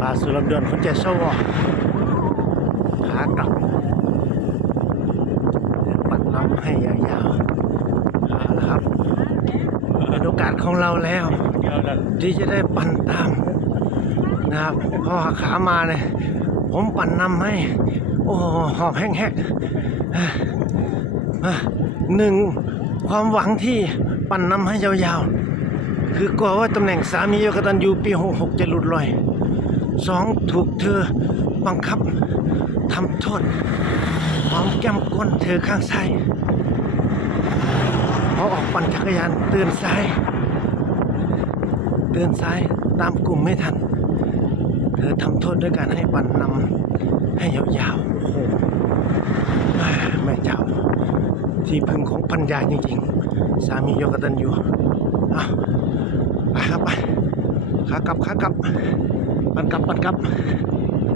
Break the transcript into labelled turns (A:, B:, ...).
A: พาสู่ลำเดือนคนใจโซ่ขากลับปัดลำให้ยาวๆเอาละครับเป็นโอกาสของเราแล้ว ที่จะได้ปั่นตามนะครับเพราะว่าขามาเนี่ยผมปั่นนำให้ โอ้หอบแห้งๆหนึ่งความหวังที่ปั่นนำให้ยาวๆ คือกลัวว่าตำแหน่งสามีโยกตันยูปี66จะหลุดลอย สองถูกเธอบังคับทำโทษหอมแก้มก้นเธอข้างซ้ายพอออกปั่นจักรยานเตือนซ้ายเดินซ้ายตามกลุ่มไม่ทัน เธอทำโทษด้วยการให้ปั่นนำให้ยาวๆโอ้โหแม่เจ้า ที่พึ่งของปัญญาจริงๆ สามีโยกตันอยู่เอาไปครับไปขากลับขากลับ ปันกลับปันกลับ